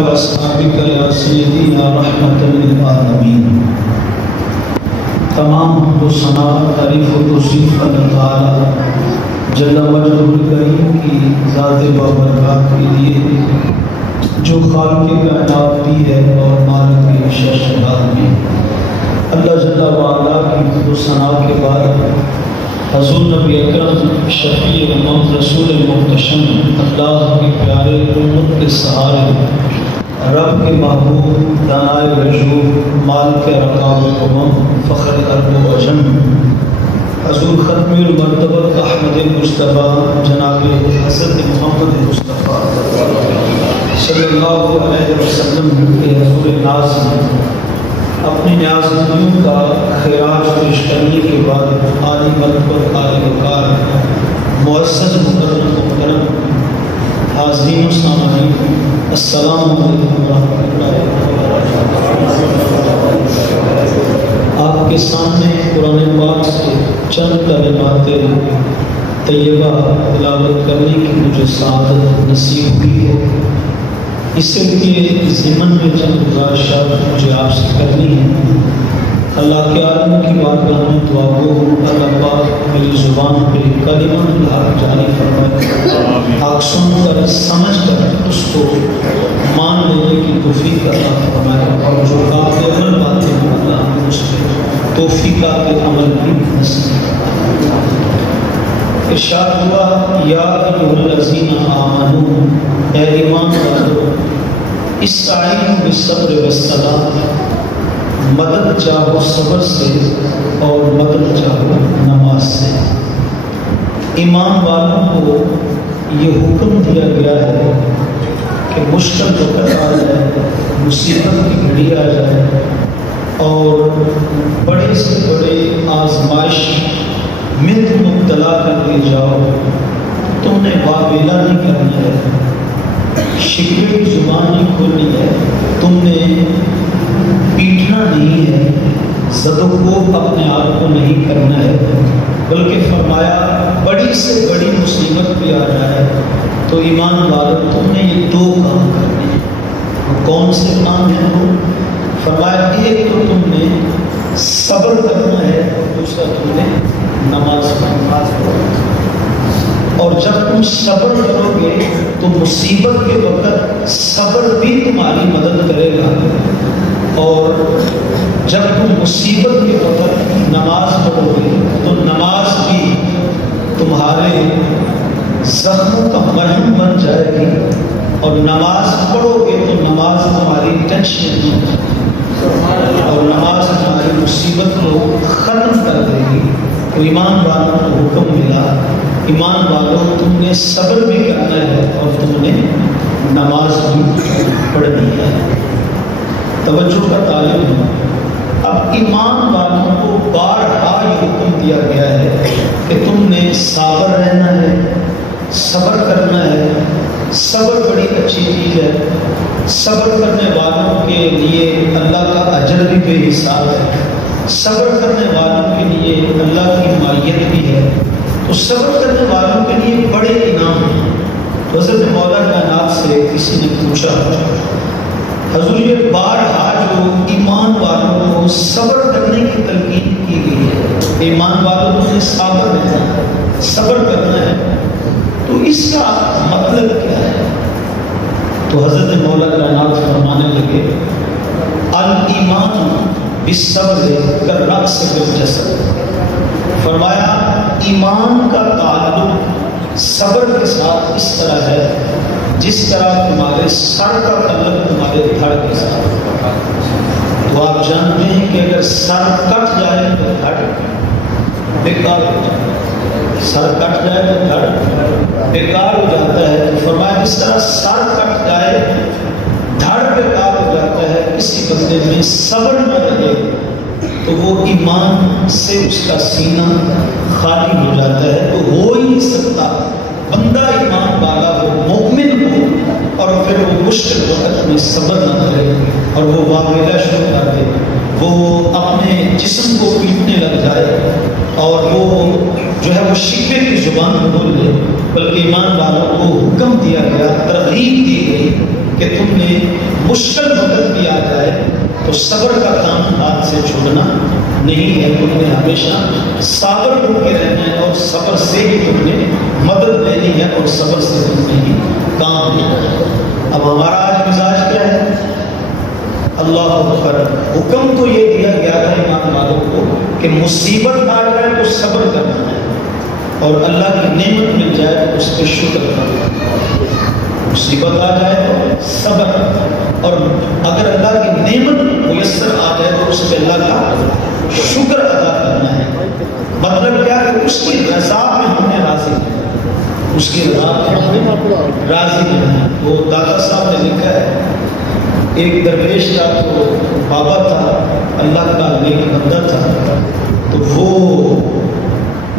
وَأَصْحَابِكَ يَا سَيِّدِينَا رَحْمَةً لِلْعَالَمِينَ۔ تمام حمد و ثنا تعریف و توصیف اللہ تعالی جل وجلہ الکریم کی ذات بابرکات کے لیے جو خالق کائنات بھی ہے اور مالک شہنشاہ بھی۔ اللہ جل وعلا کی حمد و ثنا کے بعد حضور نبی اکرم شفیع امت رسول محتشم اللہ کے پیارے امت کے سہارے رب کے محبوب دانائے وجود مال کے رقاب امم فخر ارب و عجم حضور ختم المرتبہ احمد مصطفیٰ جناب حضرت محمد مصطفیٰ صلی اللہ علیہ وسلم کے حضور ناز اپنی نیازمندیوں کا خراج پیش کرنے کے بعد عالی مرتبہ عالی وقار معزز مقدم محترم حاضرین و سامعین السلام علیکم ورحمۃ اللہ وبرکاتہ۔ آپ کے سامنے قرآن پاک سے چند کلمات طیبہ تلاوت کرنے کی مجھے سعادت نصیب ہوئی ہے۔ اس کے ضمن میں چند گزارشات مجھے آپ سے کرنی ہے۔ اللہ کے عالم کی بارگاہ میں دعا گو اللہ پاک میری زبان پہ کلمہ الحق جاری فرمائے، حق سن کر سمجھ کر اس کو مان لینے کی توفیق عطا فرمائے، اور جو قابل عمل باتیں ہیں اللہ ہمیں اس پہ توفیقات عمل بھی نصیب فرمائے۔ ارشاد ہوا یا ایھا الذین آمنوا، اے ایمان والو، استعینوا بالصبر والصلاۃ، مدد چاہو صبر سے اور مدد چاہو نماز سے۔ ایمان والوں کو یہ حکم دیا گیا ہے کہ مشکل وقت آ جائے، مصیبت کی گھڑی آ جائے اور بڑے سے بڑے آزمائش میں تم مبتلا کر کے جاؤ، تم نے واویلا نہیں کرنا ہے، شکوے کی زبان نہیں کھولنی ہے، تم نے پیٹنا نہیں ہے، زد و کوب اپنے آپ کو نہیں کرنا ہے، بلکہ فرمایا بڑی سے بڑی مصیبت بھی آ جائے تو ایمان والو تم نے یہ دو کام کرنے ہیں۔ وہ کون سے کام ہیں؟ وہ فرمایا ایک تو تم نے صبر کرنا ہے، دوسرا تم نے نماز پڑھنا ہے۔ اور جب تم صبر کرو گے تو مصیبت کے وقت صبر بھی تمہاری مدد کرے گا، اور جب تم مصیبت کے وقت نماز پڑھو گے تو نماز بھی تمہارے زخموں کا مرہم بن جائے گی، اور نماز پڑھو گے تو نماز تمہاری ٹینشن بن جائے گی، اور نماز تمہاری مصیبت کو ختم کر دے گی۔ تو ایمان والوں کو حکم ملا، ایمان والوں تم نے صبر بھی کرنا ہے اور تم نے نماز بھی پڑھنی ہے۔ توجہ کا طالب ہے۔ اب ایمان والوں کو بارہا یہ حکم دیا گیا ہے کہ تم نے صابر رہنا ہے، صبر کرنا ہے۔ صبر بڑی اچھی چیز ہے، صبر کرنے والوں کے لیے اللہ کا اجر بھی بے حساب ہے، صبر کرنے والوں کے لیے اللہ کی مائیت بھی ہے، تو صبر کرنے والوں کے لیے بڑے انعام ہیں۔ حضرت مولا کائنات سے کسی نے پوچھا حضور یہ بارہا جو ایمان والوں کو صبر کرنے کی تلقین کی گئی ہے، ایمان والوں کو صابر رہنا ہے، صبر کرنا ہے، تو اس کا مطلب کیا ہے؟ تو حضرت مولا کائنات فرمانے لگے الایمان بالصبر کالرقص بالجسد۔ فرمایا ایمان کا تعلق صبر کے ساتھ اس طرح ہے جس طرح تمہارے سر کا تعلق تمہارے دھڑ کے ساتھ۔ تو آپ جانتے ہیں کہ اگر سر کٹ جائے تو دھڑ بیکار ہو جاتا ہے، سر کٹ جائے تو دھڑ بیکار ہو جاتا ہے۔ فرمایا اس طرح سر کٹ جائے دھڑ بیکار ہو جاتا ہے، اسی بدلے میں صبر نہ رہے تو وہ ایمان سے اس کا سینہ خالی ہو جاتا ہے، تو ہو ہی نہیں سکتا بندہ ایمان والا ہو، مومن ہو، اور پھر وہ مشکل وقت میں صبر نہ کرے اور وہ واویلا شروع کر دے، وہ اپنے جسم کو پیٹنے لگ جائے اور وہ جو ہے وہ شکوے کی زبان بول لے، بلکہ ایمان والوں کو حکم دیا گیا، ترغیب دی گئی کہ تم نے مشکل وقت بھی آ جائے تو صبر کا کام ہاتھ سے چھوڑنا نہیں ہے. تم نے ہمیشہ صابر ہو کے رہنا ہے اور صبر سے ہی تم نے مدد لینی ہے اور صبر سے تم نے ہی کام لینا ہے. اب ہمارا آج مزاج کیا ہے؟ اللہ اکبر، حکم تو یہ دیا گیا تھا امام مالک کو کہ مصیبت آ جائے تو صبر کرنا ہے اور اللہ کی نعمت مل جائے تو اس پہ شکر کرنا ہے. مصیبت آ جائے تو صبر، اور اگر اللہ کی نعمت میسر آ جائے تو اس پہ اللہ کا شکر ادا کرنا ہے. مطلب کیا کہ اس کی رضا میں ہمیں راضی ہے، اس کی رضا میں ہمیں راضی ہے. وہ دادا صاحب نے لکھا ہے ایک درویش کا تو بابا تھا، اللہ کا نیک بندہ تھا، تو وہ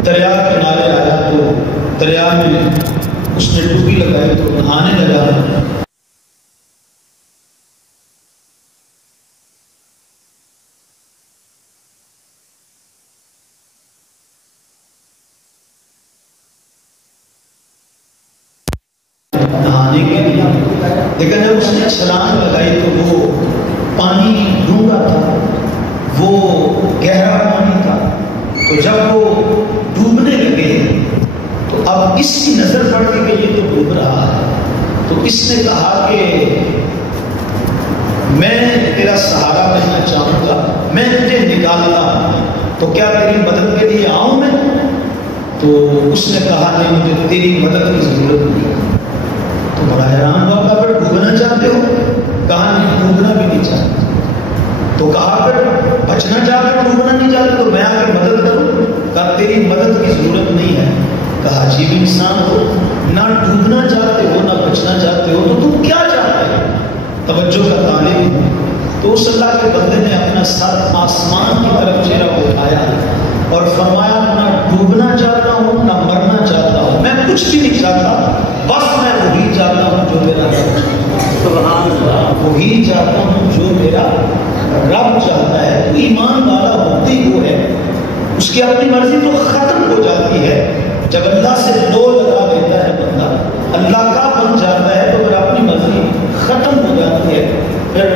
دریا کنارے آیا تو دریا میں اس نے ڈوبی لگائی تو نہانے لگا. نہانے کے لیے لیکن جب اس نے چھلانگ لگائی تو وہ پانی ڈونگا تھا، وہ گہرا پانی تھا. تو جب وہ ڈوبنے لگے تو اب اس کی نظر پڑ گئی کہ یہ تو ڈوب رہا ہے. تو اس نے کہا کہ میں تیرا سہارا بننا چاہوں گا، میں تجھے نکالتا ہوں، تو کیا تیری مدد کے لیے آؤں میں؟ تو اس نے کہا نہیں، مجھے تیری مدد کی ضرورت نہیں. تو بڑا حیران ہوا، کہا پھر ڈوبنا چاہتے ہو؟ کہا نہیں، ڈوبنا بھی نہیں چاہتا. تو کہا پھر بچنا چاہتے ہو، ڈوبنا نہیں چاہتے تو میں آ کے مدد کروں؟ کہا تیری مدد کی ضرورت نہیں ہے. کہا عجیب انسان ہو، نہ ڈوبنا چاہتے ہو نہ بچنا چاہتے ہو، تو تم کیا چاہتے ہو؟ توجہ کا طالب. تو اس اللہ کے بندے نے اپنا سر آسمان کی طرف چہرہ اٹھایا اور فرمایا نہ ڈوبنا چاہتا ہوں نہ مرنا چاہتا ہوں، میں کچھ بھی نہیں چاہتا، بس میں وہی چاہتا ہوں جو میرا رب، وہی چاہتا ہوں جو میرا رب چاہتا ہے. ایمان والا ہوتی وہ ہے، اس کی اپنی مرضی تو ختم ہو جاتی ہے. جب اللہ سے دو لگا دیتا ہے بندہ، اللہ کا بن جاتا ہے، تو پھر اپنی مرضی ختم ہو جاتی ہے. پھر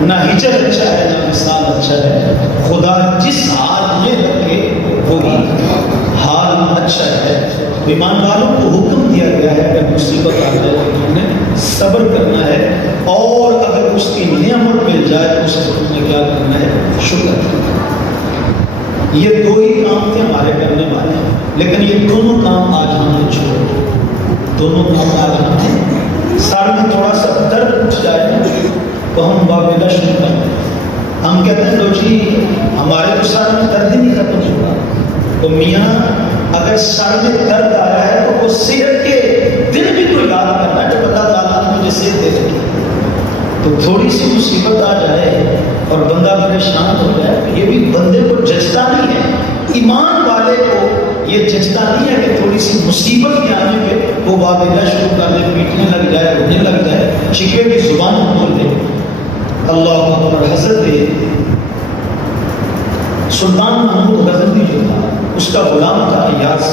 نہ ہجر اچھا ہے نہ مثال اچھا ہے. خدا جس حال میں رکھے وہی حال اچھا ہے. ایمان والوں کو حکم دیا گیا ہے کہ مصیبت آ جائے تو تم نے صبر کرنا ہے، اور اگر اس کی نعمت مل جائے تو اس کو تم نے کیا کرنا ہے؟ شکر. یہ دو ہی کام تھے ہمارے کرنے والے، لیکن یہ دونوں کام آج ہم نے چھوڑ، دونوں کام آج ہم نے سر میں تھوڑا سا درد اٹھ جائے تو ہم واقعہ شروع کرتے ہیں. ہم کہتے ہیں لو جی ہمارے تو سر میں درد ہی نہیں ختم ہوا. تو میاں اگر سر میں درد آیا ہے تو وہ صحت کے دن بھی کوئی یاد کرنا ہے، جب اللہ تعالیٰ نے مجھے صحت دے دی. تو تھوڑی سی مصیبت آ جائے اور بندہ پریشان ہو جائے، یہ بھی بندے کو جچتا نہیں ہے. ایمان والے کو یہ جچتا نہیں ہے کہ تھوڑی سی مصیبت کے آنے پہ وہ واقعہ شروع کر دے، پیٹنے لگ جائے، رونے لگ جائے، شکوے کی زبان کھول دے. اللہ اکبر. حضرت سلطان محمود غزنوی جو تھا اس کا غلام تھا ایاز.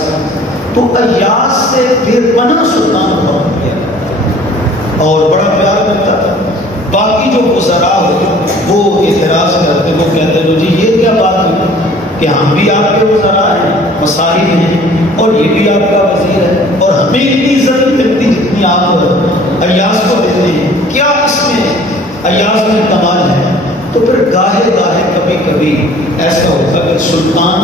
تو ایاز سے بے پناہ سلطان محمود کیا اور بڑا پیار کرتا تھا. باقی جو وزراء ہو وہ اعتراض کرتے، وہ کہتے ہیں جی یہ کیا بات ہوئی کہ ہم بھی آپ کے وزراء ہیں، مصاحب ہیں، اور یہ بھی آپ کا وزیر ہے، اور ہمیں اتنی عزت ملتی جتنی آپ ایاز کو دیتے ہیں، کیا اس میں ایاز میں کمال ہے؟ تو پھر گاہے گاہے کبھی کبھی ایسا ہوتا کہ سلطان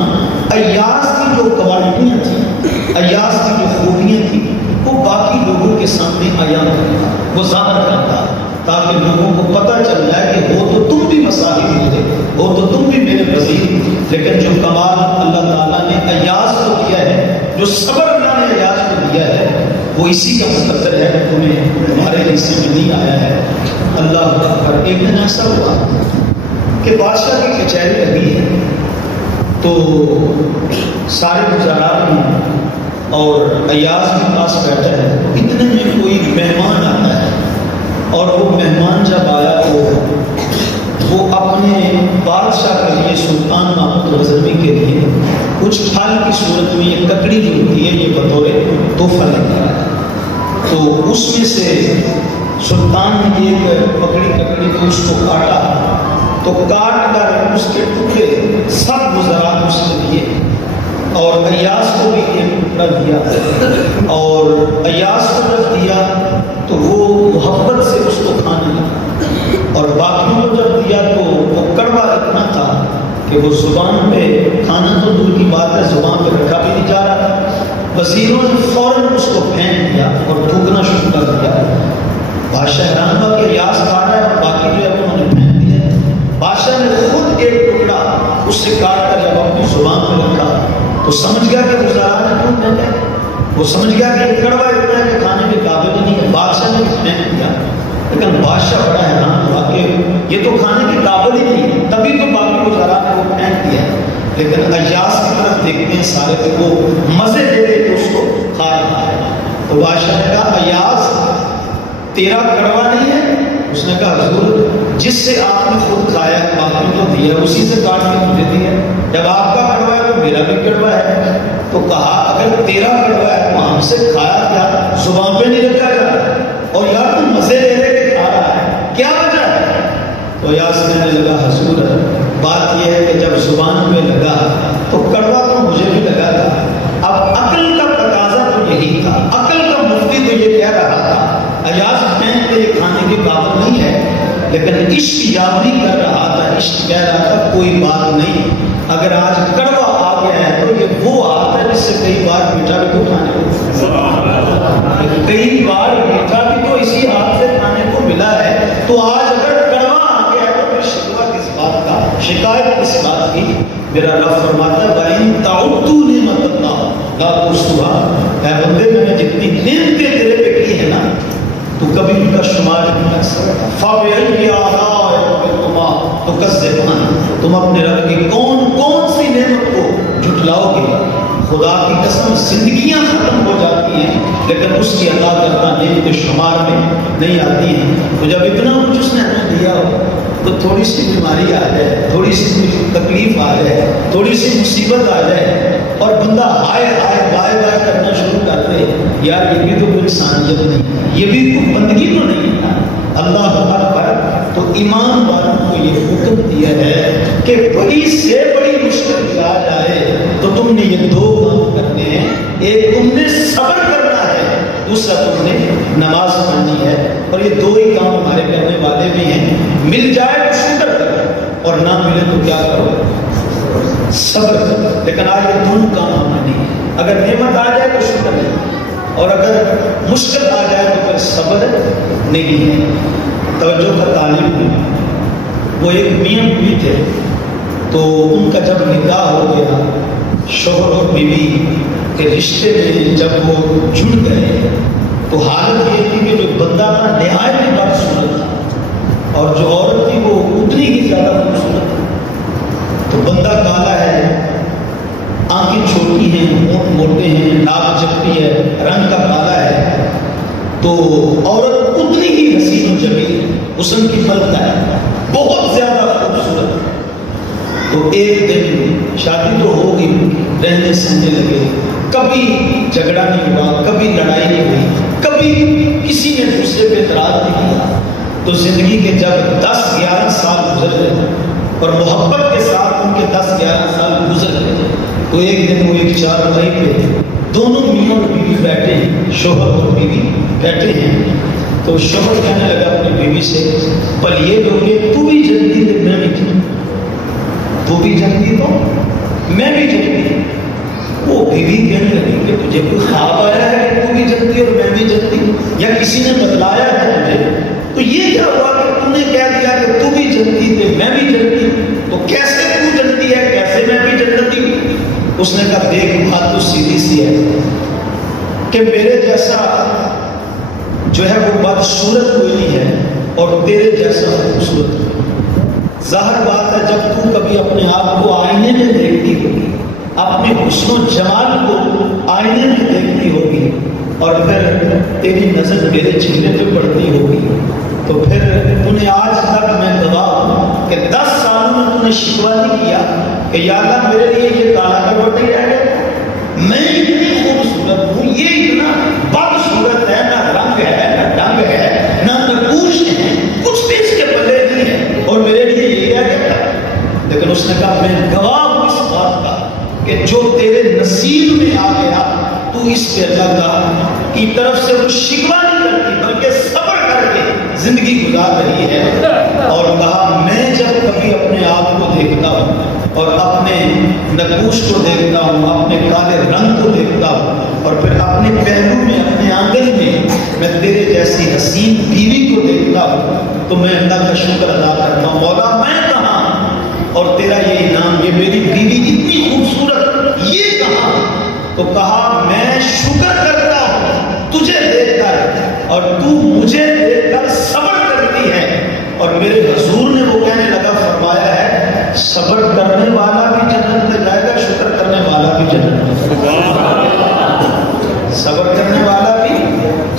ایاز کی جو کوالٹیاں تھیں، ایاز کی جو خوبیاں تھیں، وہ باقی لوگوں کے سامنے عیاں کرتا، وہ ظاہر کرتا، تاکہ لوگوں کو پتہ چل جائے کہ وہ تو تم بھی مصاحب میرے، وہ تو تم بھی میرے وزیر. لیکن جو کمال اللہ تعالیٰ نے ایاز کو دیا ہے، جو صبر اللہ نے ایاز کو دیا ہے، وہ اسی کا مقدر ہے کہ تمہیں ہمارے حصے میں نہیں آیا ہے. اللہ اکبر. ایک دن ایسا ہوا کہ بادشاہ کی کچہری لگی ہے، تو سارے وزراء ہیں اور ایاز کے پاس بیٹھا ہے. اتنے میں کوئی مہمان آتا ہے، اور وہ مہمان جب آیا تو وہ اپنے بادشاہ کے لیے، سلطان محمود غزنوی کے لیے کچھ پھل کی صورت میں یہ ککڑی جو ہوتی ہے یہ بطور تحفہ لے کر آیا. تو اس میں سے سلطان نے ایک پکڑی تو اس کو کاٹا، تو کاٹ کر اس کے ٹکڑے سب وزراء اس نے دیے، اور ایاس کو بھی ایک ٹکڑا دیا، اور ایاس کو جب دیا تو وہ محبت سے اس کو کھانے لگا، اور باقیوں کو جب دیا تو وہ کڑوا اتنا تھا کہ وہ زبان پہ، کھانا تو دور کی بات ہے زبان پہ رکھا بھی نہیں جا رہا تھا۔ وزیروں نے فوراً اس کو پھینک دیا اور تھوکنا شروع کر دیا۔ بادشاہ حیران ہوا کہ ایاس کھا رہا ہے اور باقی جو ہے انہوں نے پھینک دیا۔ بادشاہ نے خود ایک ٹکڑا اس سے کاٹ کر جب اپنی زبان پہ رکھا تو سمجھ گیا کہ وزراء نے کیوں پھینکا، وہ سمجھ گیا کہ کڑوا اتنا ہے کہ کھانے کے قابل نہیں ہے، بادشاہ نے پھینک دیا۔ لیکن بادشاہ بڑا حیران ہوا کہ یہ تو کھانے کے قابل ہی نہیں ہے، تبھی تو باقی وزراء نے وہ پھینک دیا۔ لیکن ایاس کی طرف دیکھتے ہیں سارے کہ وہ مزے دے دے کے اس کو کھا رہا ہے، تو بادشاہ نے کہا ایاس تیرا کڑوا نہیں ہے؟ اس نے کہا حضور جس سے آپ نے خود کھایا باقی کو دیا اسی سے کاٹ کے مجھے دیا، جب آپ کا کڑوا ہے تو میرا بھی کڑوا ہے۔ تو کہا اگر تیرا کڑوا ہے تو ہم سے کھایا کیا، زبان پہ نہیں رکھا جاتا، اور یار تم مزے لے لے کے کھا رہا ہے، کیا وجہ ہے؟ تو ایاس کہنے لگا حضور بات یہ ہے کہ جب زبان پہ لگا تو کڑوا تو مجھے بھی لگا تھا، اب عقل کا تقاضا تو یہی تھا، عقل کا مفتی تو یہ کہہ رہا تھا ایاس پھینک کے یہ کھانے کے قابل نہیں ہے، لیکن عشق یابی کر رہا تھا، عشق کہہ رہا تھا کوئی بات نہیں، اگر آج کڑوا آ گیا ہے تو یہ وہ ہاتھ ہے جس سے کئی بار میٹھا بھی تو کھانے کو، کئی بار میٹھا بھی تو اسی ہاتھ سے کھانے کو ملا ہے، تو آج اگر کڑوا آ گیا ہے تو پھر شکوہ کس بات کا، شکایت کس بات کی؟ میرا رب فرماتا ہے وَإِن تَعُدُّوا نِعْمَتَ اللَّهِ لَا تُحْصُوهَا، اے بندے میں نے جتنی نعمتیں تیرے پہ کی ہے نا تو کبھی ان کا شمار نہیں کر سکتا۔ فَبِأَيِّ آلَاءِ رَبِّكُمَا تُكَذِّبَانِ، تم اپنے رب کی کون کون سی نعمت کو جھٹلاؤ گے؟ خدا کی قسم زندگیاں ختم ہو جاتی ہیں لیکن اس کی عطا کردہ نعمت شمار میں نہیں آتی ہیں۔ تو جب اتنا کچھ اس نے ہمیں دیا تو تھوڑی سی بیماری آ جائے، تھوڑی سی تکلیف آ جائے، تھوڑی سی مصیبت آ جائے اور بندہ ہائے ہائے بائے بائے کرنا شروع کر دے، یار یہ بھی تو کوئی انسانیت نہیں، یہ بھی کوئی بندگی تو نہیں ہے۔ اللہ اکبر۔ تو ایمان والوں کو یہ حکم دیا ہے کہ بڑی سے بڑی مشکل آ جائے تو تم نے یہ دو کام کرنے ہیں، ایک تم نے صبر کرنا ہے، دوسرا تم نے نماز پڑھنی ہے، اور یہ دو ہی کام ہمارے کرنے والے بھی ہیں۔ مل جائے تو شکر کرو اور نہ ملے تو کیا کرو، صبر کرو۔ لیکن آج یہ دونوں کام ہمیں نہیں ہے، اگر نعمت آ جائے تو شکر ہے، اور اگر مشکل آ جائے تو پھر صبر نہیں ہے۔ توجہ کا تعلیم ہے، وہ ایک میاں بیوی تھے، تو ان کا جب نکاح ہو گیا، شوہر اور بیوی کے رشتے میں جب وہ جڑ گئے تو حالت یہ تھی کہ جو بندہ تھا نہایت ہی بدصورت تھا اور جو عورت تھی وہ اتنی ہی زیادہ خوبصورت تھی۔ تو بندہ کالا ہے، آنکھیں چھوٹی ہیں، ہونٹ موٹے ہیں، ناک چپٹی ہے، رنگ کا کالا ہے، تو عورت اتنی ہی حسین و جمیل حسن کی فلک ہے، بہت زیادہ خوبصورت۔ تو ایک دن شادی تو ہوگی، رہنے سہنے لگے، کبھی جھگڑا نہیں ہوا، کبھی لڑائی نہیں ہوئی، کبھی کسی نے دوسرے پہ اعتراض نہیں کیا۔ تو زندگی کے جب 10-11 سال گزر گئے اور محبت کے ساتھ ان کے 10-11 سال گزر گئے تو ایک دن وہ ایک چارپائی پہ دونوں میاں اور بیوی بیٹھے ہیں، شوہر اور بیوی بیٹھے ہیں، تو شوہر کہنے لگا اپنی بیوی سے پر یہ جو کہ تو بھی جلدی تو میں بھی جلدی، تو بھی جلدی تو میں بھی جلدی۔ وہ بیوی کہنے لگی کہ تجھے کوئی خواب آیا ہے کہ تو بھی جلدی اور میں بھی جلدی، یا کسی نے بتلایا ہے تجھے؟ تو یہ کیا ہوا کہ تم نے کہہ دیا کہ تو بھی جلدی تھے میں بھی جلدی، تو کیسے تو جلدی ہے کیسے میں بھی جلدی؟ اس نے کہا دیکھ بات تو سیدھی سی ہے کہ میرے جیسا جو ہے وہ بدصورت کوئی نہیں ہے اور تیرے جیسا خوبصورت کوئی نہیں۔ ظاہر بات ہے جب تو کبھی اپنے آپ کو آئینے میں دیکھتی ہوگی، اپنے حسن و جمال کو آئینے میں دیکھتی ہوگی اور پھر تیری نظر میرے چہرے پہ پڑتی ہوگی، تو پھر تم نے آج تک میں گواہ ہوں کہ 10 سالوں میں تم نے شکوہ نہیں کیا کہ یا اللہ میرے لیے یہ کالا کروٹ نہیں رہ گیا، میں اتنی خوبصورت ہوں، یہ اتنا بدصورت ہے، نہ رنگ ہے نہ ڈنگ ہے نہ اور میرے لیے یہ رہ گیا تھا. لیکن اس نے کہا میں گواہ ہوں اس بات کا کہ جو تیرے نصیب میں آ گیا تو اس پہ اللہ تعالیٰ کی طرف سے وہ شکوہ نہیں کرتی بلکہ صبر کر کے زندگی گزار رہی ہے. اور کہا میں جب کبھی اپنے آپ کو دیکھتا ہوں اور اپنے نقوش کو دیکھتا ہوں, اپنے کالے رنگ کو دیکھتا ہوں, اور پھر اپنے پہلو میں اپنے آنگن میں تیرے جیسی حسین بیوی کو دیکھتا ہوں تو میں اللہ کا شکر ادا کرتا ہوں. مولا میں کہاں اور تیرا یہ انعام, یہ میری بیوی اتنی خوبصورت, یہ کہاں. تو کہا میں شکر کرتا ہوں تجھے دیکھ کر اور تو مجھے دیکھ کر صبر کرتی ہے. اور میرے حضور نے وہ کہنے لگا, فرمایا ہے صبر کرنے والا بھی جنت میں جائے گا, شکر کرنے والا بھی جنت میں. صبر کرنے والا بھی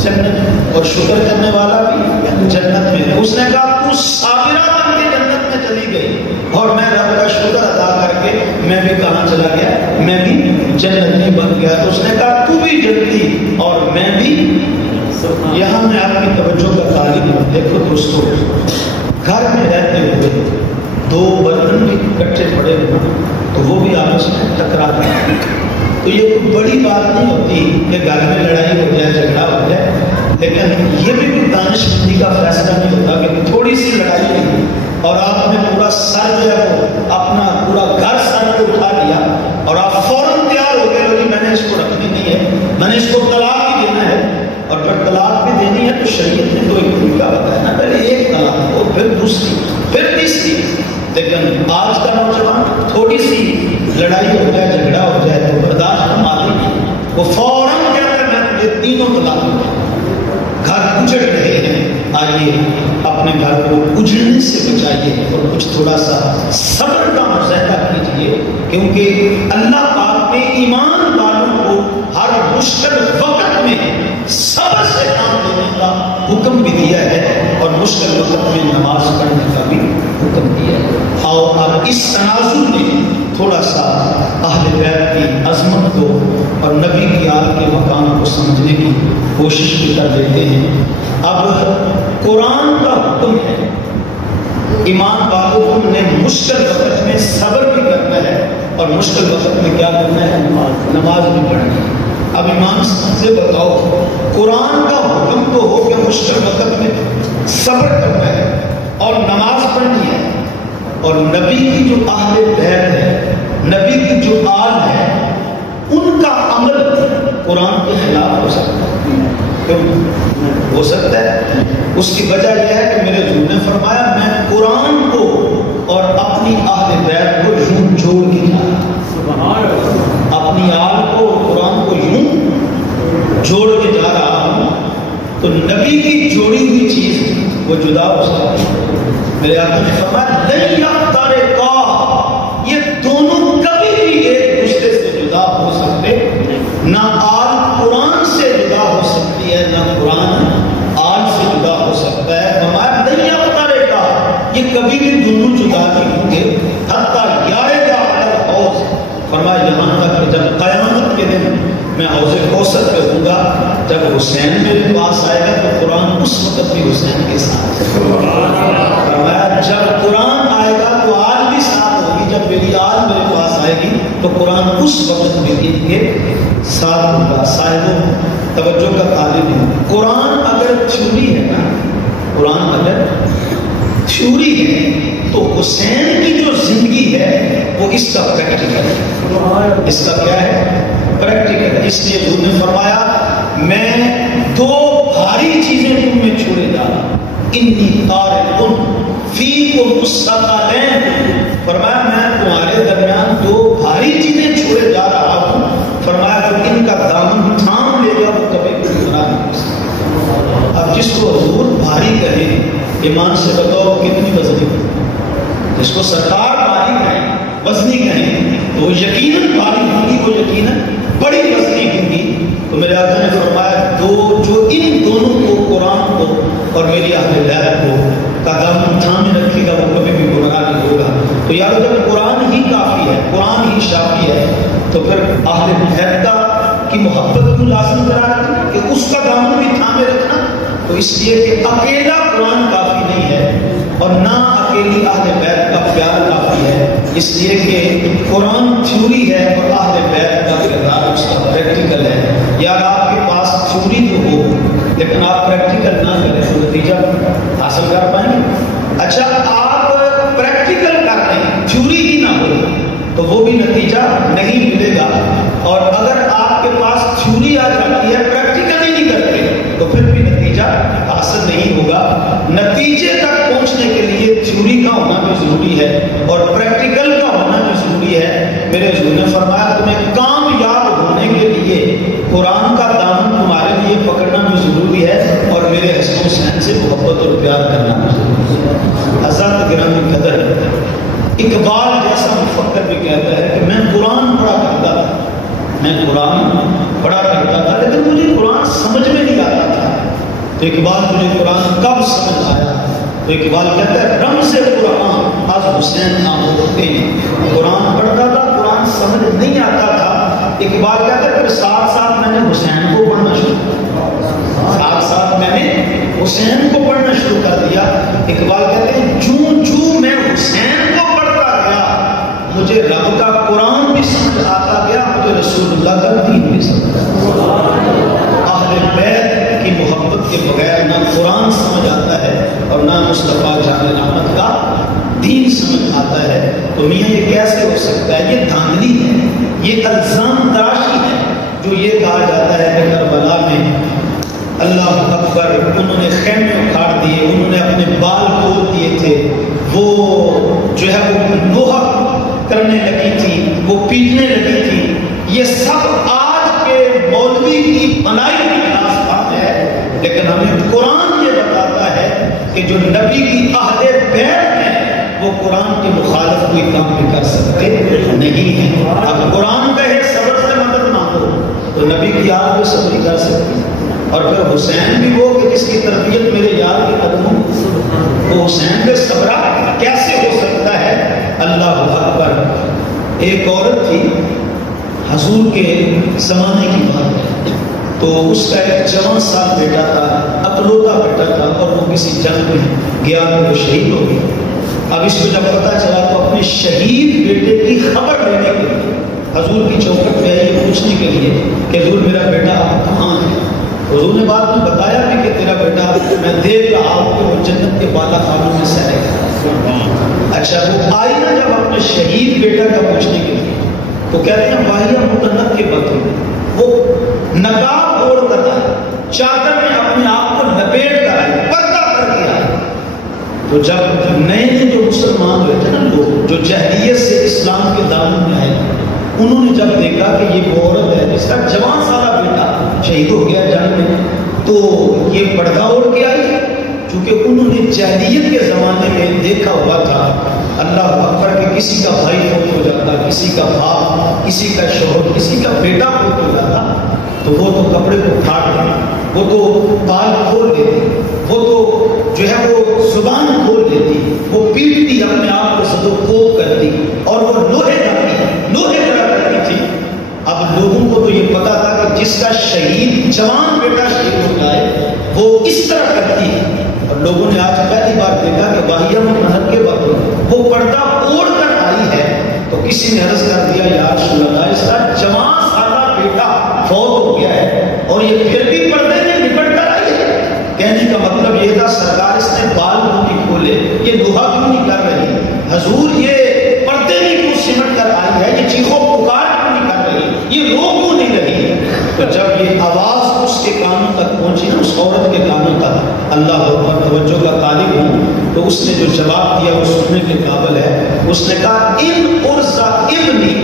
جنت اور شکر کرنے والا بھی جنت میں. اس نے کہا تو صابرہ بن کے جنت میں چلی گئی اور میں رب کا شکر ادا کر کے میں بھی کہاں چلا گیا, میں بھی جنتی بن گیا. تو اس نے کہا تو بھی جنتی اور میں بھی. یہاں میں آپ کی توجہ کا طالب ہوں. دیکھو دوستو, گھر میں رہتے ہوئے دو برتن بھی کٹھے پڑے ہوئے تو وہ بھی آپس میں ٹکراتے ہیں تو یہ کوئی بڑی بات نہیں ہوتی کہ گھر میں لڑائی ہو جائے, جھگڑا ہو جائے. لیکن یہ بھی کوئی دانش مندی کا فیصلہ نہیں ہوتا کہ تھوڑی سی لڑائی ہوئی اور آپ نے پورا سر جو ہے وہ اپنا پورا گھر سر پہ اٹھا لیا اور آپ فوراً تیار ہو گئے کہ میں نے اس کو رکھنی نہیں ہے, میں نے اس کو طلاق بھی دینا ہے. اور جب طلاق بھی دینی ہے تو شریعت نے تو ایک طریقہ بتایا نا, پہلے ایک طلاق ہو پھر دوسری پھر تیسری. لیکن آج کا نوجوان تھوڑی سی لڑائی ہو جائے, جھگڑا ہو جائے تو برداشت مالی نہیں, وہ فوراً کہتا ہے میں تجھے تینوں طلاق دوں. گھر اجڑ رہے ہیں, آئیے اپنے گھر کو اجڑنے سے بچائیے اور کچھ تھوڑا سا صبر کا مظاہرہ کیجیے, کیونکہ اللہ پاک نے ایمان والوں کو ہر مشکل وقت میں صبر سے کام لینے کا حکم بھی دیا ہے اور مشکل وقت میں نماز پڑھنے کا بھی حکم دیا ہے. آؤ اب اس تناظر میں تھوڑا سا اہل بیت کی عظمت کو اور نبی کی آل کے مقام کو سمجھنے کی کوشش بھی کر لیتے ہیں. اب قرآن کا حکم ہے ایمان والوں کو نے مشکل وقت میں صبر بھی کرنا ہے اور مشکل وقت میں کیا کرنا ہے, نماز بھی پڑھنی ہے. اب ایمان سے بتاؤ, قرآن کا حکم تو ہو کہ مشکل وقت میں صبر کرنا ہے اور نماز پڑھنی ہے, اور نبی کی جو اہل بیت ہے, نبی کی جو آل ہے, ان کا عمل قرآن کے خلاف ہو سکتا ہے. کیوں ہو سکتا ہے؟ اس کی وجہ یہ ہے کہ میرے حضور نے فرمایا میں قرآن کو اور اپنی اہل بیت کو یوں جوڑ کے جا رہا ہوں, اپنی آل کو اور قرآن کو یوں جوڑ کے جا رہا ہوں. تو نبی کی جوڑی ہوئی چیز وہ جدا ہو سکتی ہے. میرے آقا نے فرمایا لن یفترقا, یہ دونوں کبھی بھی ایک دوسرے سے جدا ہو سکتے, نہ آل قرآن سے جدا ہو سکتی ہے نہ قرآن آل سے جدا ہو سکتا ہے. فرمایا لن یفترقا, یہ کبھی بھی دونوں جدا نہیں ہوں گے. حتیٰ یارے گا الحوض, فرمایا یہاں تک کہ جب قیامت کے دن میں حوض کوثر پہ ہوں گا, جب حسین میرے پاس آئے گا تو قرآن اس وقت بھی حسین کے ساتھ. فرمایا جب قرآن آئے گا تو آل بھی ساتھ ہوگی, جب میری آل میرے پاس آئے گی تو قرآن اس وقت بھی ان کے ساتھ ہوگا. صاحبوں توجہ کا طالب ہوں, قرآن اگر تھیوری ہے نا, قرآن اگر تھیوری ہے تو حسین کی جو زندگی ہے وہ اس کا پریکٹیکل ہے. اس کا کیا ہے؟ پریکٹیکل. اس لیے حضور نے فرمایا میں دو بھاری چیزیں تم میں چھوڑے جا رہا ہوں, انی تارکن فیکم الثقلین. فرمایا میں تمہارے درمیان دو بھاری چیزیں چھوڑے جا رہا ہوں. فرمایا جو ان کا دامن تھام لے گا وہ کبھی گمراہ نہیں ہو سکتا. اب جس کو حضور بھاری کہے, ایمان سے بتاؤ کتنی وزنی, جس کو سرکار بھاری کہیں, وزنی کہیں, تو وہ یقیناً بھاری ہوں گی, وہ یقیناً بڑی وزنی ہوں گی. تو میرے آقا نے فرمایا دو جو ان دونوں کو, قرآن کو اور میری اہل بیت کو کا دامن تھامے رکھے گا وہ کبھی بھی گمراہ نہیں ہوگا. تو یار جب قرآن ہی کافی ہے, قرآن ہی شافی ہے, تو پھر اہل بیت کی محبت کو لازم قرار دیں کہ اس کا دامن بھی تھامے رکھنا. تو اس لیے کہ اکیلا قرآن کافی نہیں ہے اور نہ کے لیے اہل بیت کا پیار کافی ہے، اس لیے کہ قرآن تھیوری ہے اور اہل بیت کا کردار اس کا پریکٹیکل ہے۔ یار آپ کے پاس تھیوری تو ہو لیکن آپ پریکٹیکل نہ کریں تو نتیجہ حاصل کر پائیں گے؟ اچھا آپ پریکٹیکل کر رہے ہیں، تھیوری ہی نہ ہو تو وہ بھی نتیجہ نہیں ملے گا۔ اور اگر آپ کے پاس تھیوری آ جاتی ہے، پریکٹیکل ہی نہیں کرتے تو پھر بھی نتیجہ حاصل نہیں ہوگا۔ نتیجے تک پہنچنے کے لیے تھیوری کا ہونا بھی ضروری ہے اور پریکٹیکل کا ہونا بھی ضروری ہے۔ میرے حضور نے فرمایا تمہیں کامیاب ہونے کے لیے قرآن کا دامن تمہارے لیے پکڑنا بھی ضروری ہے اور میرے حسن حسین سے محبت اور پیار کرنا بھی ضروری ہے۔ حضرت گرامی قدر، اقبال جیسا مفکر بھی کہتا ہے کہ میں قرآن پڑھا کرتا تھا، میں قرآن پڑھا کرتا تھا لیکن مجھے قرآن سمجھ میں نہیں آتا تھا۔ تو اقبال مجھے قرآن کب سمجھ آیا؟ تو اقبال کہتا ہے رمز قرآن از حسین ہوتے ہیں۔ قرآن پڑھتا تھا، قرآن سمجھ نہیں آتا تھا، اقبال کہتا ہے پھر ساتھ ساتھ میں نے حسین کو پڑھنا شروع کیا، ساتھ ساتھ میں نے حسین کو پڑھنا شروع کر دیا۔ اقبال کہتے ہیں جوں جوں میں حسین کو پڑھتا گیا مجھے رب کا قرآن بھی سمجھ آتا گیا، مجھے رسول اللہ کا دین بھی سمجھ آتا گیا۔ اہل بیت کی محبت کے بغیر نہ قرآن سمجھ آتا ہے اور نہ مصطفیٰ جان رحمت کا دین سمجھ آتا ہے۔ تو میاں یہ کیسے ہو سکتا ہے؟ یہ دھاندلی ہے، یہ الزام تراشی ہے جو یہ کہا جاتا ہے کہ کربلا میں اللہ اکبر انہوں نے خیمے اکھاڑ دیے، انہوں نے اپنے بال کھول دیے تھے، وہ جو ہے وہ نوحہ کرنے لگی تھی، وہ پیٹنے لگی تھی، یہ سب آج کے مولوی کی بنائی ہوئی داستان ہے۔ لیکن ہمیں قرآن یہ بتاتا ہے کہ جو نبی کی اہل بیت ہے وہ قرآن کی مخالف کوئی کام بھی کر سکتے نہیں ہیں۔ اب قرآن کہے صبر سے مدد مانگو تو نبی کی آگ بھی صبر کر سکتی، اور پھر حسین بھی وہ کہ جس کی تربیت میرے یار کے قدموں، وہ حسین پہ صبر کیسے ہو سکتا ہے؟ اللہ اکبر۔ ایک عورت تھی، حضور کے زمانے کی بات ہے، تو اس کا ایک جوان سال بیٹا تھا، اکلوتا بیٹا تھا، اور وہ کسی جنگ میں گیا تو وہ شہید ہو گیا۔ اب اس کو جب پتا چلا تو اپنے شہید بیٹے کی خبر لینے کے لیے حضور کی چوکھٹ پہ آئی پوچھنے کے لیے کہ حضور میرا بیٹا کہاں ہے؟ حضور نے بعد میں بتایا بھی کہ تیرا بیٹا میں دیکھ رہا ہوں کہ وہ جنت کے بالا خانوں میں سہرے گا۔ اچھا وہ آئی نا جب اپنے شہید بیٹا کا پوچھنے کے لیے تو کہتے ہیں واہیا متنب کے بطن، وہ نقاب اوڑھ کر آئے، چادر میں اپنے آپ کو لپیٹ کر آئے، پردہ کر کے آئے۔ تو جب نئے نئے جو مسلمان ہوئے تھے نا لوگ جو جاہلیت سے اسلام کے دامن میں آئے، انہوں نے جب دیکھا کہ یہ وہ عورت ہے جس کا جوان سالہ بیٹا شہید ہو گیا جنگ میں، تو یہ پردہ اوڑھ کے آئی، چونکہ انہوں نے جاہلیت کے زمانے میں دیکھا ہوا تھا اللہ اکبر کہ کسی کا بھائی فوت ہو جاتا، کسی کا باپ، کسی کا شوہر، کسی کا بیٹا فوت ہو جاتا تو وہ تو کپڑے کو پھاڑ دیتے، وہ تو بال کھول دیتے، وہ تو جو ہے وہ زبان کھول دیتی، وہ پیٹتی، اپنے آپ کو صد و کوب کرتی اور وہ لوہے کرا کرتی تھی۔ اب لوگوں کو تو یہ پتا تھا کہ جس کا شہید جوان بیٹا شہید ہو جائے وہ اس طرح کرتی ہے، اور لوگوں نے آج پہلی بار دیکھا کہ واہیا متنب کے وقت وہ پردہ اوڑھ کر آئی ہے، تو کسی نے عرض کر دیا یا رسول اللہ اس کا جوان سالہ بیٹا فوت ہو گیا ہے اور یہ پھر بھی پردے میں لپٹ کر آئی ہے۔ کہنے کا مطلب یہ تھا سرکار اس نے بال کیوں نہیں کھولے، یہ دعا کیوں نہیں کر رہی، حضور یہ پردے میں کیوں سمٹ کر آئی ہے، یہ چیخو پکار کیوں نہیں کر رہی، یہ رو کیوں نہیں رہی۔ تو جب یہ آواز اس کے کانوں تک پہنچی نا، اس عورت کے کانوں تک، اللہ اکبر، توجہ کا طالب ہوں، تو اس نے جو جواب دیا وہ سننے کے قابل ہے۔ اس نے کہا ان ارزا ابنی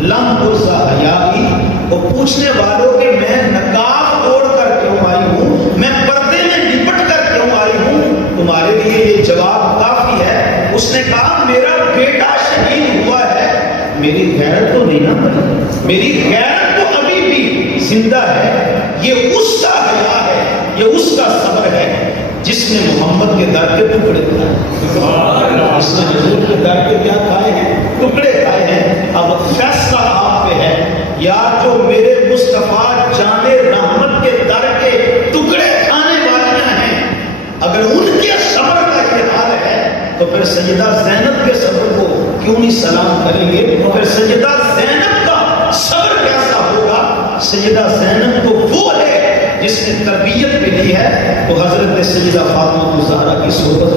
لم ارزا حیائی، وہ پوچھنے والوں کہ میں نقاب اوڑھ کر کیوں آئی ہوں، میں پردے میں لپٹ کر کیوں آئی ہوں، تمہارے لیے یہ جواب کافی ہے۔ اس نے کہا میرا بیٹا شہید ہوا ہے، میری غیرت تو نہیں نہ مری، میری غیرت تو ابھی بھی زندہ ہے، یہ اس کا حیا ہے، یہ اس کا صبر ہے جس نے محمد کے در کے ٹکڑے کھائے، اس نے حضور کے در کے کیا کھائے ہیں، ٹکڑے کھائے ہیں۔ اب فیصلہ آپ پہ ہے، یا جو میرے مصطفیٰ جان رحمت کے در کے ٹکڑے کھانے والیاں ہیں، اگر ان کے صبر کا یہ حال ہے تو پھر سیدہ زینب کے صبر کو کیوں نہیں سلام کریں گے؟ پھر سیدہ زینب کا صبر کیسا ہوگا؟ سیدہ زینب تو وہ ہے جس نے تربیت بھی دی ہے تو حضرت سیدہ فاطمہ الزہرا کی صحبت،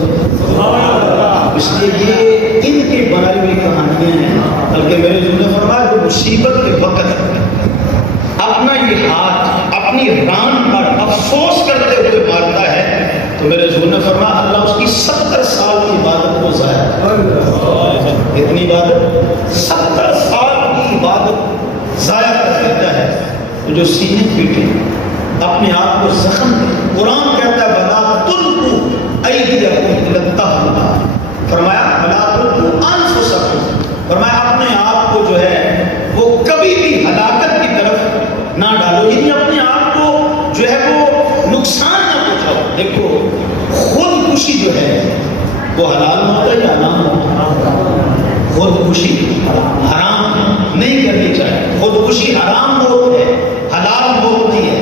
اس لیے یہ ان کی بنائی ہوئی کہانیاں ہیں. بلکہ میرے جو نے فرمایا جو مصیبت کے وقت اپنا یہ ہاتھ اپنی ران پر افسوس کرتے ہوئے مارتا ہے تو میرے حضور نے فرمایا اللہ اس کی 70 سال کی عبادت کو ضائع، اتنی عبادت 70 سال کی عبادت ضائع کر دیتا ہے. تو جو سینے پیٹے اپنے آپ کو زخم دے، قرآن کہتا ہے بلا تلقوا ایدیکم الی التہلکہ، فرمایا بلا تلقوا انفسکم، فرمایا اپنے آپ کو جو ہے وہ کبھی بھی ہلاکت کی طرف نہ ڈالو، یعنی اپنے آپ کو جو ہے وہ نقصان نہ پہنچاؤ. دیکھو خود خوشی جو ہے وہ حلال ہوتا ہے یا حرام ہوتا ہے؟ خود خوشی حرام نہیں کرنی چاہیے، خود خوشی حرام موت ہے، حلال موت نہیں ہے.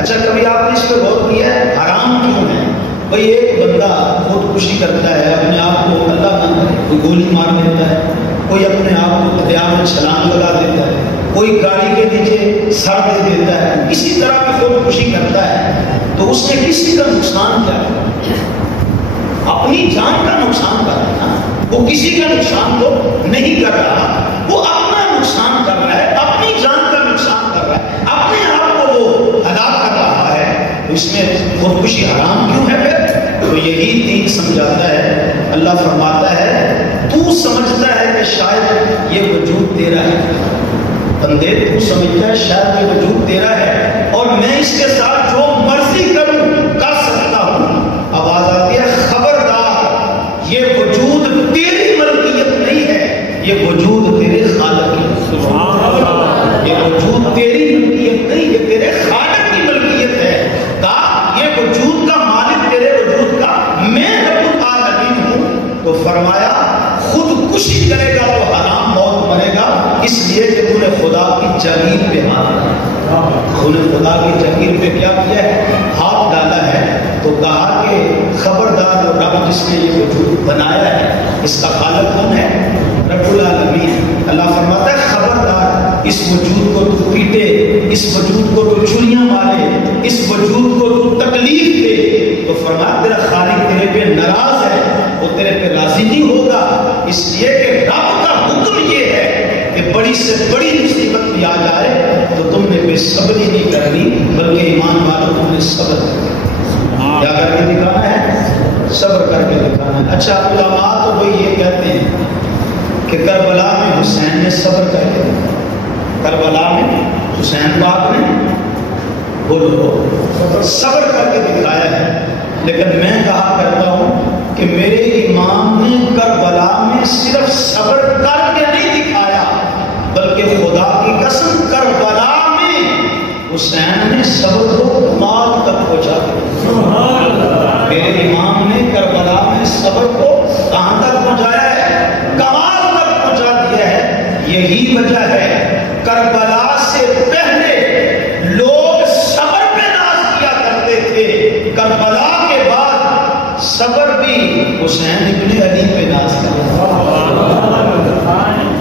اچھا کبھی آپ نے اس پہ غور کیا ہے حرام کیوں ہے؟ بھئی ایک بندہ خود خوشی کرتا ہے، اپنے آپ کو اللہ نہ کرے، کوئی گولی مار دیتا ہے، کوئی اپنے آپ کو دریا میں چھلانگ لگا دیتا ہے، کوئی گاڑی کے نیچے سر دے دیتا ہے، کسی طرح کی خود خوشی کرتا ہے تو اس نے کسی کا نقصان کیا؟ اپنی جان کا نقصان کر رہا ہے، وہ کسی کا نقصان تو نہیں کر رہا، وہ اپنا نقصان کر رہا ہے، اپنی جان کا نقصان کر رہا ہے، اپنے آپ کو وہ ہلاک کر رہا ہے. تو اس میں خودکشی حرام کیوں ہے؟ پھر تو یہی دین سمجھاتا ہے. اللہ فرماتا ہے تو سمجھتا ہے کہ شاید یہ وجود تیرا ہے، بندے تو سمجھتا ہے شاید یہ وجود تیرا ہے اور میں اس کے ساتھ جو مرضی کروں کر سکتا ہوں. آواز آتی ہے خبردار، یہ وجود تیری ملکیت نہیں ہے، یہ وجود تیرے خالق کی. یہ وجود تیری ملکیت نہیں، یہ تیرے خالق کی ملکیت ہے. کہا یہ وجود کا مالک تیرے وجود کا میں رب العالمین ہوں. تو فرمایا خود کشی کرے گا تو حرام موت مرے گا، اس لیے کہ تو نے خدا کی جگیر پہ ہاتھ ڈالا. تو نے خدا کی جگیر پہ کیا کیا ہے؟ ہاتھ ڈالا ہے. تو کہا کہ خبردار رب جس نے یہ وجود بنایا ہے اس کا خالق کون ہے؟ رب العالمین. اللہ فرماتا ہے خبردار اس وجود کو تو پیٹے، اس وجود کو تو چوریاں مارے، اس وجود کو تو تکلیف دے تو فرمایا تیرا خالق تیرے پہ ناراض ہے، وہ تیرے پہ راضی نہیں ہوگا. اس لیے کہ رب کا حکم یہ ہے کہ بڑی سے بڑی مصیبت بھی آ جائے تو تم نے بے صبری نہیں کرنی بلکہ ایمان والوں تم نے صبر کیا کر کے دکھانا ہے؟ صبر کر کے دکھانا ہے. اچھا علماء تو وہی یہ کہتے ہیں کہ کربلا میں حسین نے صبر کر کے، کربلا میں حسین پاک نے بولو صبر کر کے دکھایا ہے. لیکن میں کہا کرتا ہوں کہ میرے امام نے کربلا میں صرف صبر کر کے نہیں دکھایا بلکہ خدا کی قسم کربلا میں حسین نے صبر کو کمال تک پہنچا دیا. میرے امام نے کربلا میں صبر کو کہاں تک پہنچایا ہے؟ کمال تک پہنچا دیا ہے. یہی وجہ ہے کربلا سے پہلے لوگ صبر پہ ناز کیا کرتے تھے، کربلا کے بعد صبر بھی حسین ابن علی پہ ناز کرتا.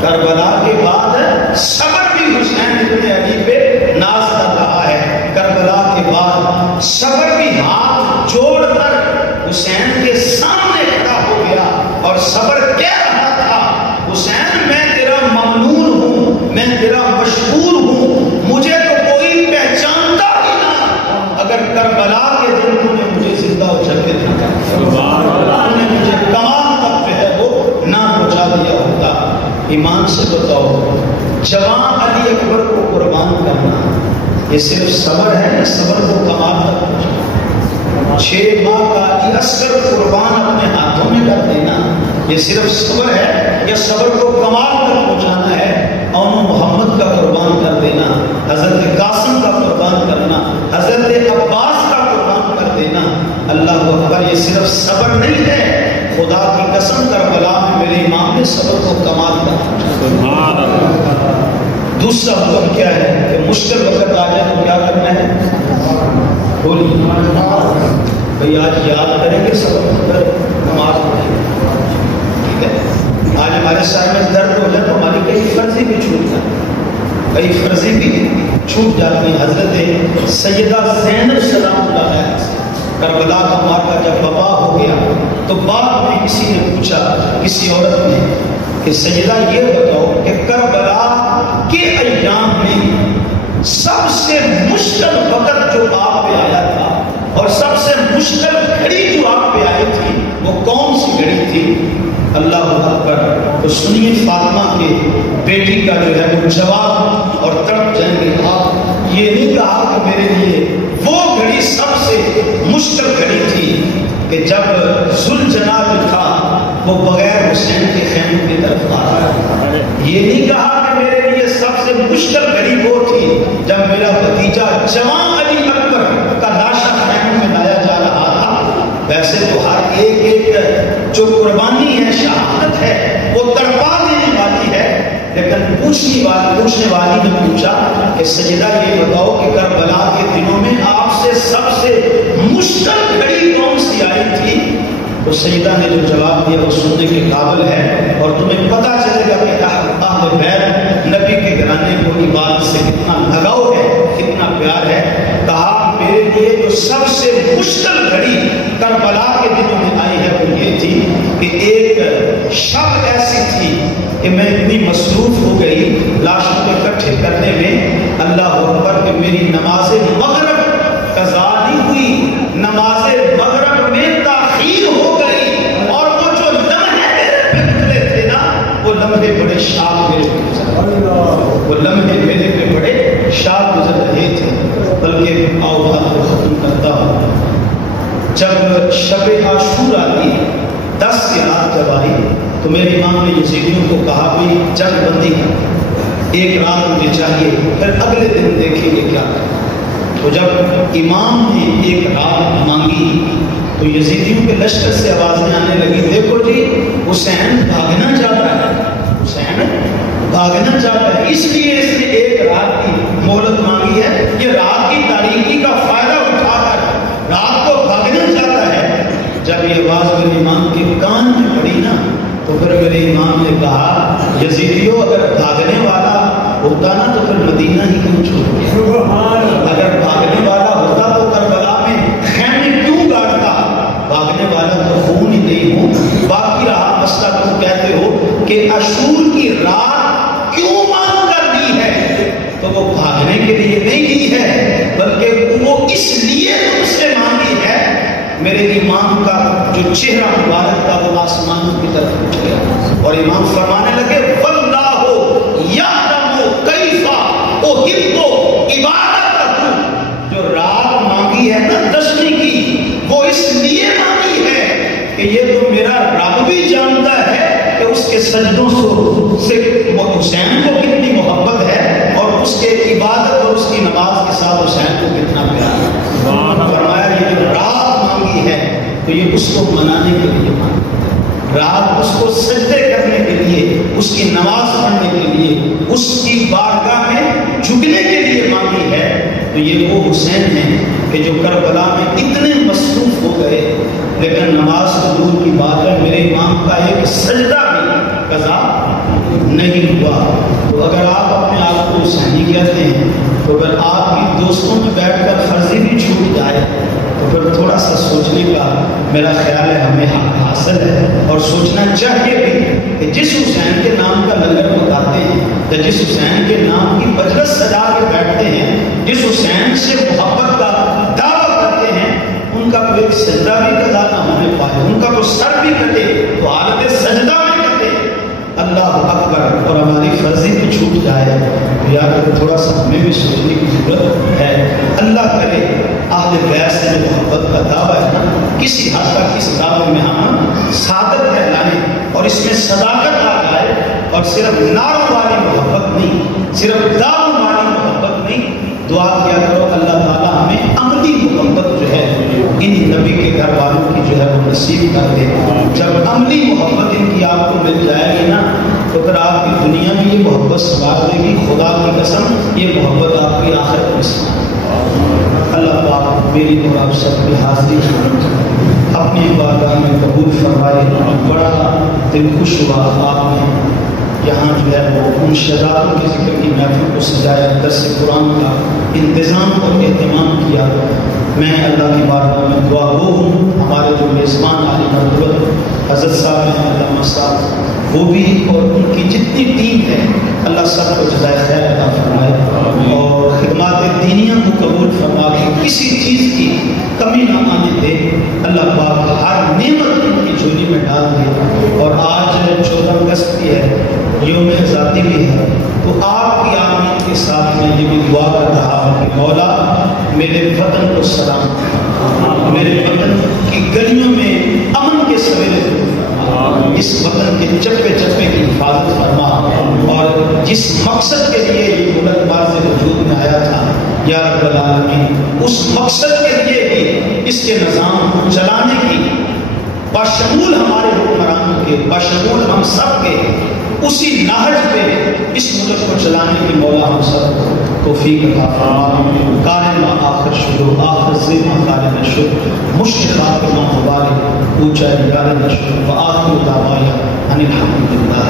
کربلا کے بعد صبر بھی حسین ابن علی پہ ناز کر رہا ہے. کربلا کے بعد صبر بھی ہاتھ جوڑ کر حسین کے سامنے کھڑا ہو گیا اور صبر کہہ رہا تھا حسین میں تیرا ممنون ہوں، میں تیرا مشکور ہوں، مجھے تو کوئی پہچانتا ہی نہ اگر کربلا کے دن تو نے مجھے زندہ اجڑت نہ کیا، نے مجھے کمال تک جو ہے وہ نہ پہنچا دیا ہوتا. ایمان سے بتاؤ جوان علی اکبر کو قربان کرنا یہ صرف صبر ہے یا صبر کو کمال تک پہنچانا؟ 6 ماہ کا علی اصغر قربان اپنے ہاتھوں میں کر دینا یہ صرف صبر ہے یا صبر کو کمال تک پہنچانا ہے؟ اور محمد کا قربان کر دینا، حضرت قاسم کا قربان کرنا، حضرت عباس کا قربان کر دینا. اللہ اکبر، یہ صرف صبر نہیں ہے. خدا کی قسم کربلا میں میرے امام نے صبر کو کمال تک. دوسرا حکم کیا ہے کہ مشکل وقت آ جائے تو کیا کرنا ہے؟ بولیے بھائی آج یاد کریں گے صبر نماز پڑھیں گے. ہمارے سر میں درد ہو جائے تو ہماری کئی فرضی بھی چھوٹ جاتی ہے، کئی فرضی بھی چھوٹ جاتی ہیں۔ حضرت سیدہ زینب سلام اللہ علیہ کربلا کا واقعہ جب وبا ہو گیا تو بعد میں کسی نے پوچھا، کسی عورت نے، کہ سیدہ یہ بتاؤ کہ کربلا کے ایام میں سب سے مشکل وقت جو آپ پہ آیا تھا اور سب سے مشکل گھڑی جو آپ پہ آئی تھی وہ کون سی گھڑی تھی؟ اللہ اکبر۔ تو سنیے فاطمہ کے بیٹی کا جو ہے وہ جواب اور تڑپ جائیں گے۔ آپ یہ نہیں کہا کہ میرے لیے وہ گھڑی سب سے مشکل گھڑی تھی کہ جب ذوالجلال جو تھا وہ بغیر حسین کے خیمے کی طرف آ رہا ہے۔ یہ نہیں کہا کہ میرے لیے سب سے مشکل گھڑی وہ تھی جب میرا بھتیجا جوان علی اکبر کا لاشا خیمے میں لایا جا رہا تھا۔ ویسے تو ہر ایک جو قربانی ہے، شہادت ہے، وہ تڑپا دینے والی ہے، لیکن پوچھنے والی نے پوچھا کہ سیدہ یہ بتاؤ کہ کربلا کے دنوں میں آپ سے سب سے مشکل گھڑی کون سی آئی تھی؟ تو سیدہ نے جو جواب دیا وہ سننے کے قابل ہے، اور تمہیں پتہ چلے گا کہ اہل بیت نبی کے گھرانے کو عبادت سے کتنا لگاؤ ہے، کتنا پیار ہے۔ کہا میرے لیے جو سب سے مشکل گھڑی کربلا کے دنوں میں آئی ہے وہ یہ تھی کہ ایک شب ایسی تھی کہ میں اتنی مصروف ہو گئی لاشوں کو اکٹھے کرنے میں، اللہ اکبر، کہ میری نماز مغرب قضا نہیں ہوئی، نماز مغرب میں تاخیر ہو گئی، اور وہ جو لمحے میرے پہ گزرے تھے نا وہ لمحے بڑے شاد میرے پہ گزر رہے، وہ لمحے میرے پہ بڑے شاد گزر رہے تھے۔ بلکہ آؤ بات کو ختم کرتا ہوں۔ جب شب عاشورہ کی 10 کی رات جب آئی تو میرے امام نے یزیدیوں کو کہا بھی جنگ بندی کر، ایک رات مجھے چاہیے، پھر اگلے دن دیکھیں گے کیا کریں۔ تو جب امام نے ایک رات مانگی تو یزیدیوں کے لشکر سے آوازیں آنے لگی، دیکھو جی حسین بھاگنا چاہتا ہے، حسین بھاگنا چاہتا ہے، اس لیے اس نے ایک رات کی مہلت مانگی ہے، یہ رات کی تاریکی کا فائدہ اٹھا کر رات کو بھاگنا چاہتا ہے۔ جب یہ آواز میرے امام کے کان میں پڑی نا تو پھر میرے امام نے کہا، یزیدیوں اگر بھاگنے والا ہوتا نا تو پھر مدینہ ہی کیوں چھوڑ گیا؟ اگر بھاگنے والا ہوتا تو کربلا میں خیمے کیوں گاڑتا؟ بھاگنے والا تو خون ہی نہیں ہوں۔ باقی رہا مسئلہ، تم کہتے ہو کہ عاشور کی رات کیوں مانگ کر دی ہے، تو وہ بھاگنے کے لیے نہیں دی ہے بلکہ وہ اس لیے تم سے مانگی ہے۔ میرے امام کا جو چہرہ مبارک تھا وہ آسمانوں کی طرف اٹھ گیا اور امام فرمانے لگے، واللہ یعلم کیف احب عبادتہ، جو رات مانگی ہے نا 10ویں کی، وہ اس لیے مانگی ہے کہ یہ تو میرا رب بھی جانتا ہے کہ اس کے سجدوں سے حسین کو کتنی محبت ہے اور اس کے عبادت اور اس کی نماز کے ساتھ حسین کو کتنا پیار ہے۔ فرمایا یہ جو رات مانگی ہے تو یہ اس کو منانے کے لیے مانگی، رات اس کو سجدے کرنے کے لیے، اس کی نماز پڑھنے کے لیے، اس کی بارگاہ میں جھکنے کے لیے مانگی ہے۔ تو یہ وہ حسین ہیں کہ جو کربلا میں اتنے مصروف ہو گئے لیکن نماز کو دور کی بات ہے میرے امام کا ایک سجدہ بھی قضا نہیں ہوا۔ تو اگر آپ اپنے آپ کو حسینی کہتے ہیں تو اگر آپ کی دوستوں میں بیٹھ کر فرضی بھی چھوٹ جائے تو پھر تھوڑا سا سوچنے کا میرا خیال ہے ہمیں حق حاصل ہے، اور سوچنا چاہیے بھی کہ جس حسین کے نام کا لنگر پکاتے ہیں یا جس حسین کے نام کی مجلس سجا کے بیٹھتے ہیں، جس حسین سے محبت کا دعویٰ کرتے ہیں، ان کا کوئی ایک سجدہ بھی قضا نہ ہونے پائے، ان کا کوئی سر بھی کٹے تو حالت سجدہ میں کٹے، اللہ اکبر، اور ہماری فرضی بھی چھوٹ جائے تو یار تھوڑا سا ہمیں بھی سوچنے کی ضرورت ہے۔ اللہ کرے اہل بیت سے جو محبت کا دعویٰ ہے نا، کسی حد تک اس دعوے میں ہم سعادت لائیں اور اس میں صداقت آ جائے، اور صرف نعروں والی محبت نہیں، صرف دعووں والی محبت نہیں۔ دعا کیا کرو اللہ تعالیٰ ہمیں عملی محبت جو ہے ان نبی کے گھر والوں کی جو ہے وہ نصیب کر دے۔ جب عملی محبت ان کی آپ کو مل جائے گی نا تو پھر آپ کی دنیا میں یہ محبت سوار دے گی، خدا کی قسم یہ محبت آپ کی آخرت میں سوار۔ اللہ پاک میری اور آپ سب کی حاضری اپنی بارگاہ میں قبول فرمائے۔ بڑا دل خوش ہوا آپ نے یہاں جو ہے وہ ان شہزادوں کے ذکر کی محفل کو سجایا، درس قرآن کا انتظام اور اہتمام کیا۔ میں اللہ کی بارگاہ میں دعا گو ہوں، ہمارے جو میزبان عالی مرتبت حضرت صاحب ہیں علامہ صاحب، وہ بھی اور ان کی جتنی ٹیم ہے، اللہ سب کو جزائے خیر عطا فرمائے اور خدمات دینیہ کو قبول فرما کے کسی چیز کی کمی نہ آنے دے۔ اللہ پاک ہر نعمت ان کی جھولی میں ڈال دے۔ اور آج 14 اگست کی ہے، یوم آزادی بھی ہے، تو آپ کی آمین کے ساتھ میں یہ بھی دعا کر رہا ہوں کہ مولا میرے وطن کو سلام، میرے وطن کی گلیوں میں امن کے سویرے فرما، اس وطن کے چپے چپے کی حفاظت فرما، اور جس مقصد کے لیے یہ ملک باز وجود میں آیا تھا یا رب العالمین، اس مقصد کے لیے بھی اس کے نظام چلانے کی بشمول ہمارے حکمرانوں کے، بشمول ہم سب کے اسی نہج پہ اس ملک کو چلانے کی مولا ہم سب کو توفیق عطا فرما۔ قائم آخر شروع آخر زیمہ قائم شروع مشتقات امام مبارک اونچا نگار نشر و آخر دعوایا ان الحمدللہ۔